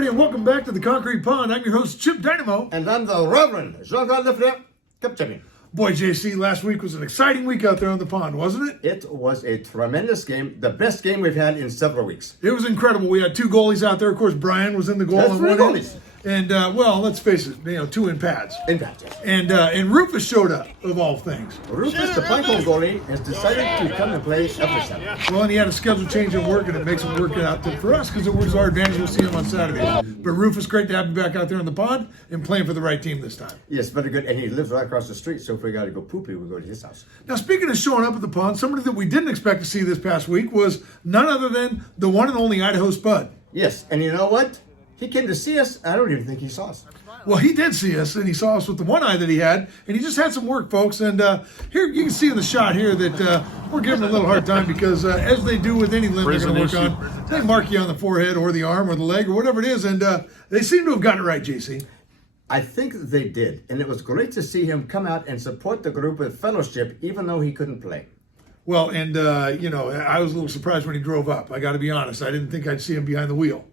everybody, and welcome back to the Concrete Pond. I'm your host, Chip Dynamo. And I'm the Reverend Jean-Claude Lefebvre. Come check me. Boy, JC, last week was an exciting week out there on the pond, wasn't it? It was a tremendous game. The best game we've had in several weeks. It was incredible. We had two goalies out there. Of course, Brian was in the goal. That's on three one end. goalies. And, well, let's face it, two in pads. In fact, yes. And Rufus showed up, of all things. Rufus, the Pinecone goalie, has decided to come and play every Saturday. Well, and he had a schedule change at work, and it makes it work out for us because it was our advantage. We'll see him on Saturday. But Rufus, great to have him back out there on the pond and playing for the right team this time. Yes, very good. And he lives right across the street, so if we got to go poopy, we go to his house. Now, speaking of showing up at the pond, somebody that we didn't expect to see this past week was none other than the one and only Idaho Spud. Yes, and you know what? He came to see us. I don't even think he saw us. Well, he did see us, and he saw us with the one eye that he had, and he just had some work, folks. And here you can see in the shot here that we're giving him a little hard time because, as they do with any limb they're going to work on, they mark you on the forehead or the arm or the leg or whatever it is, and they seem to have gotten it right, JC. I think they did, and it was great to see him come out and support the group with fellowship, even though he couldn't play. Well, and, I was a little surprised when he drove up. I got to be honest. I didn't think I'd see him behind the wheel.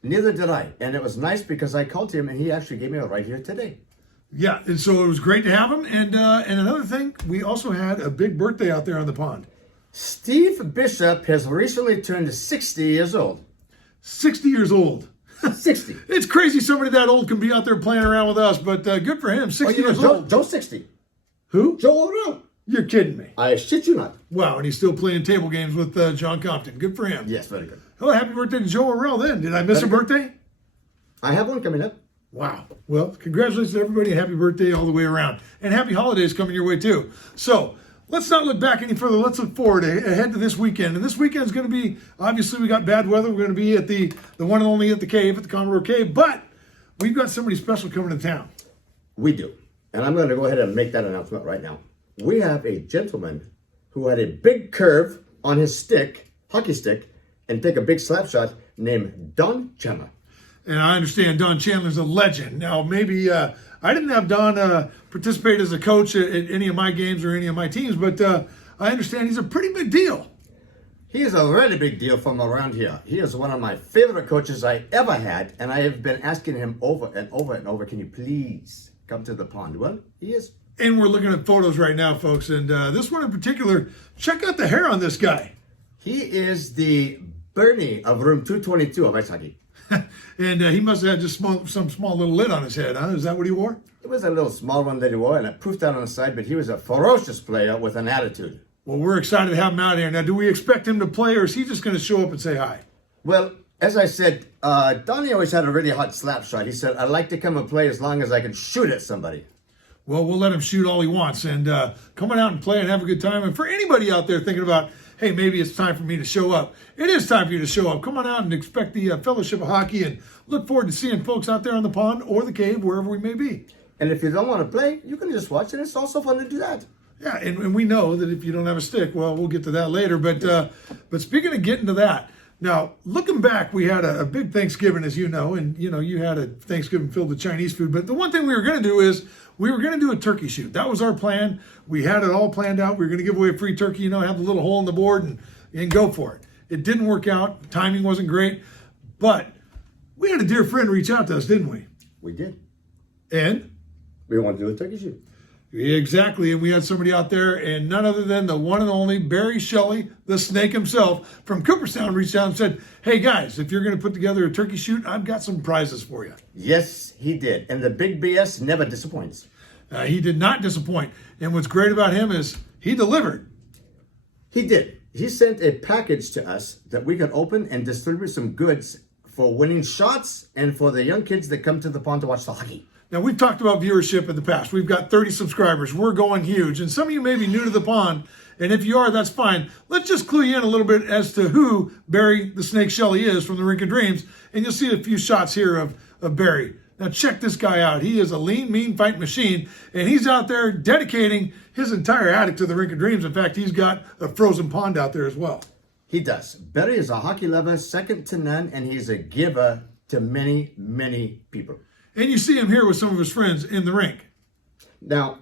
Neither did I. And it was nice because I called him and he actually gave me a ride here today. Yeah, and so it was great to have him. And another thing, we also had a big birthday out there on the pond. Steve Bishop has recently turned 60 years old. 60 years old. 60. It's crazy somebody that old can be out there playing around with us, but good for him. 60 years old. Joe's 60. Who? Joe O'Reilly. You're kidding me. I shit you not. Wow, and he's still playing table games with John Compton. Good for him. Yes, very good. Oh, happy birthday to Joe O'Reilly then. Did I miss a birthday? I have one coming up. Wow. Well, congratulations to everybody and happy birthday all the way around. And happy holidays coming your way too. So let's not look back any further. Let's look forward ahead to this weekend. And this weekend is going to be, obviously we got bad weather. We're going to be at the one and only at the cave, at the Commodore Cave. But we've got somebody special coming to town. We do. And I'm going to go ahead and make that announcement right now. We have a gentleman who had a big curve on his stick, hockey stick, and take a big slap shot named Don Gemma. And I understand Don Chandler's a legend. Now, maybe I didn't have Don participate as a coach at any of my games or any of my teams, but I understand he's a pretty big deal. He is a really big deal from around here. He is one of my favorite coaches I ever had, and I have been asking him over and over and over, can you please come to the pond? Well, he is. And we're looking at photos right now, folks, and this one in particular, check out the hair on this guy. He is the Bernie of room 222 of ice hockey. And he must have had just some small little lid on his head, huh? Is that what he wore? It was a little small one that he wore, and it poofed out on the side, but he was a ferocious player with an attitude. Well, we're excited to have him out here. Now, do we expect him to play, or is he just going to show up and say hi? Well, as I said, Donnie always had a really hot slap shot. He said, I'd like to come and play as long as I can shoot at somebody. Well, we'll let him shoot all he wants, and come on out and play and have a good time. And for anybody out there thinking about, hey, maybe it's time for me to show up, it is time for you to show up. Come on out and expect the Fellowship of Hockey, and look forward to seeing folks out there on the pond or the cave, wherever we may be. And if you don't want to play, you can just watch, and it's also fun to do that. Yeah, and we know that if you don't have a stick, well, we'll get to that later. But speaking of getting to that, now, looking back, we had a big Thanksgiving, as you know, and, you had a Thanksgiving filled with Chinese food. But the one thing we were going to do is we were going to do a turkey shoot. That was our plan. We had it all planned out. We were going to give away a free turkey, have the little hole in the board and go for it. It didn't work out. The timing wasn't great. But we had a dear friend reach out to us, didn't we? We did. And? We wanted to do a turkey shoot. Exactly, and we had somebody out there, and none other than the one and only Barry Shelley, the snake himself, from Cooperstown, reached out and said, hey guys, if you're going to put together a turkey shoot, I've got some prizes for you. Yes, he did, and the big BS never disappoints. He did not disappoint, and what's great about him is he delivered. He did. He sent a package to us that we could open and distribute some goods for winning shots and for the young kids that come to the pond to watch the hockey. Now, we've talked about viewership in the past. We've got 30 subscribers. We're going huge. And some of you may be new to the pond. And if you are, that's fine. Let's just clue you in a little bit as to who Barry the Snake Shelley is from the Rink of Dreams. And you'll see a few shots here of Barry. Now, check this guy out. He is a lean, mean fight machine. And he's out there dedicating his entire attic to the Rink of Dreams. In fact, he's got a frozen pond out there as well. He does. Barry is a hockey lover, second to none. And he's a giver to many, many people. And you see him here with some of his friends in the rink. Now,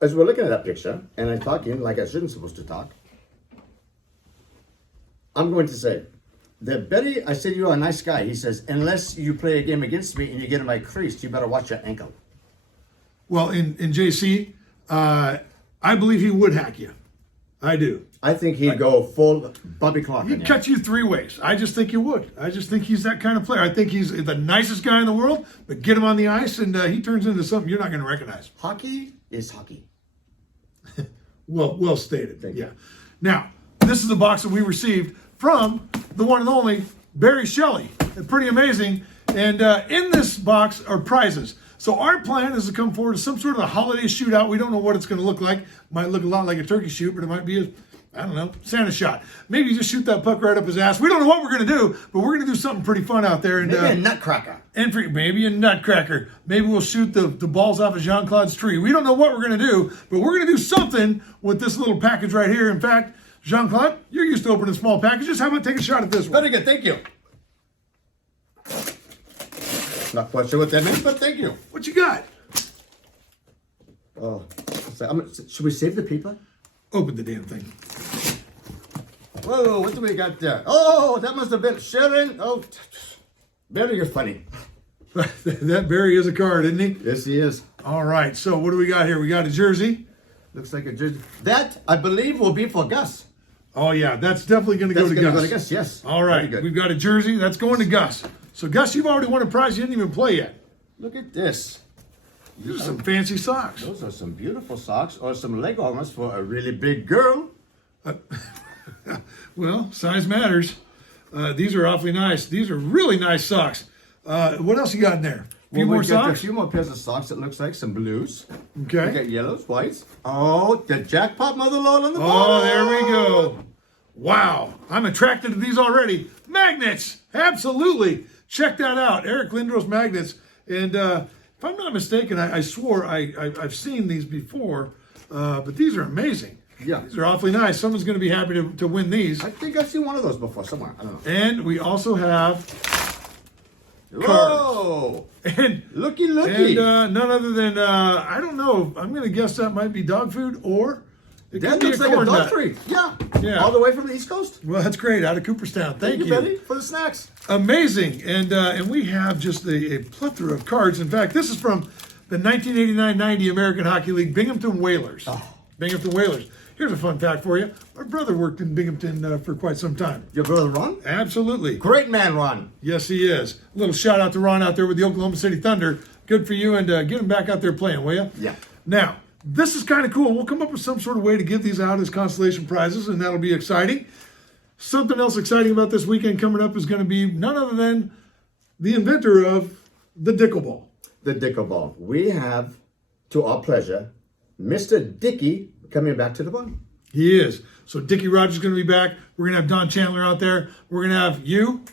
as we're looking at that picture, and I'm talking like I shouldn't supposed to talk, I'm going to say, Betty, I said you're a nice guy. He says, unless you play a game against me and you get in my crease, you better watch your ankle. Well, in JC, I believe he would hack you. I do. I think he'd go full Bobby Clark. He'd cut you 3 ways. I just think he would. I just think he's that kind of player. I think he's the nicest guy in the world, but get him on the ice and he turns into something you're not going to recognize. Hockey is hockey. Well stated. Thank yeah. you. Now, this is the box that we received from the one and only Barry Shelley. Pretty amazing. And in this box are prizes. So our plan is to come forward to some sort of a holiday shootout. We don't know what it's going to look like. Might look a lot like a turkey shoot, but it might be I don't know, Santa shot. Maybe you just shoot that puck right up his ass. We don't know what we're going to do, but we're going to do something pretty fun out there. And, maybe a nutcracker. And maybe a nutcracker. Maybe we'll shoot the balls off of Jean-Claude's tree. We don't know what we're going to do, but we're going to do something with this little package right here. In fact, Jean-Claude, you're used to opening small packages. How about take a shot at this one? Very good, thank you. Not quite sure what that meant, but thank you. What you got? Oh, should we save the people? Open the damn thing. Whoa, what do we got there? Oh, that must have been Sharon. Oh, Barry, you're funny. That Barry is a card, isn't he? Yes, he is. All right, so what do we got here? We got a jersey. Looks like a jersey. That, I believe, will be for Gus. Oh, yeah, that's definitely going to go to Gus. That's going to go to Gus, yes. All right, we've got a jersey. That's going to Gus. So, Gus, you've already won a prize you didn't even play yet. Look at this. These are some fancy socks. Those are some beautiful socks or some leg warmers for a really big girl. Well, size matters. These are awfully nice. These are really nice socks. What else you got in there? A few more we got socks? a few more pairs of socks. It looks like some blues. Okay. We got yellows, whites. Oh, the jackpot, mother lord, on the Oh, bottom. there we go. Wow. I'm attracted to these already. Magnets. Absolutely. Check that out. Eric Lindros magnets. And if I'm not mistaken, I swore I've seen these before, but these are amazing. Yeah. These are awfully nice. Someone's going to be happy to win these. I think I've seen one of those before somewhere. I don't know. And we also have Whoa! and Looky. none other than I don't know. I'm going to guess that might be dog food or it That could be looks like a corn dog nut. tree. Yeah. Yeah. All the way from the East Coast. Well, that's great. Out of Cooperstown. Thank you. Betty, for the snacks. Amazing. And we have just a plethora of cards. In fact, this is from the 1989-90 American Hockey League Binghamton Whalers. Oh. Binghamton Whalers. Here's a fun fact for you. My brother worked in Binghamton for quite some time. Your brother Ron? Absolutely. Great man, Ron. Yes, he is. A little shout out to Ron out there with the Oklahoma City Thunder. Good for you, and get him back out there playing, will you? Yeah. Now, this is kind of cool. We'll come up with some sort of way to give these out as consolation prizes, and that'll be exciting. Something else exciting about this weekend coming up is going to be none other than the inventor of the Dickel Ball. The Dickel Ball. We have, to our pleasure, Mr. Dickey coming back to the bar. He is. So Dickie Rogers is going to be back. We're going to have Don Chandler out there. We're going to have you,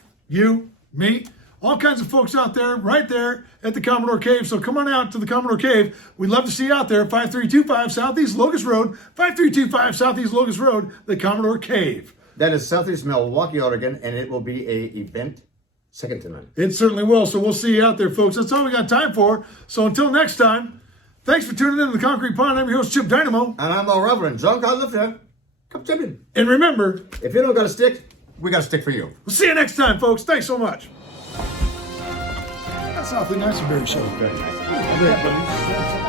me, all kinds of folks out there, right there at the Commodore Cave. So come on out to the Commodore Cave. We'd love to see you out there. 5325 Southeast Locust Road, 5325 Southeast Locust Road, the Commodore Cave. That is Southeast Milwaukee, Oregon, and it will be a event second to none. It certainly will. So we'll see you out there, folks. That's all we got time for. So until next time, thanks for tuning in to the Concrete Pond. I'm your host, Chip Dynamo. And I'm our Reverend John Carl here. Come chip in. And remember, If you don't got a stick, we got a stick for you. we'll see you next time, folks. Thanks so much. That's awfully nice of Barry Shelley. Very nice. Great, buddy.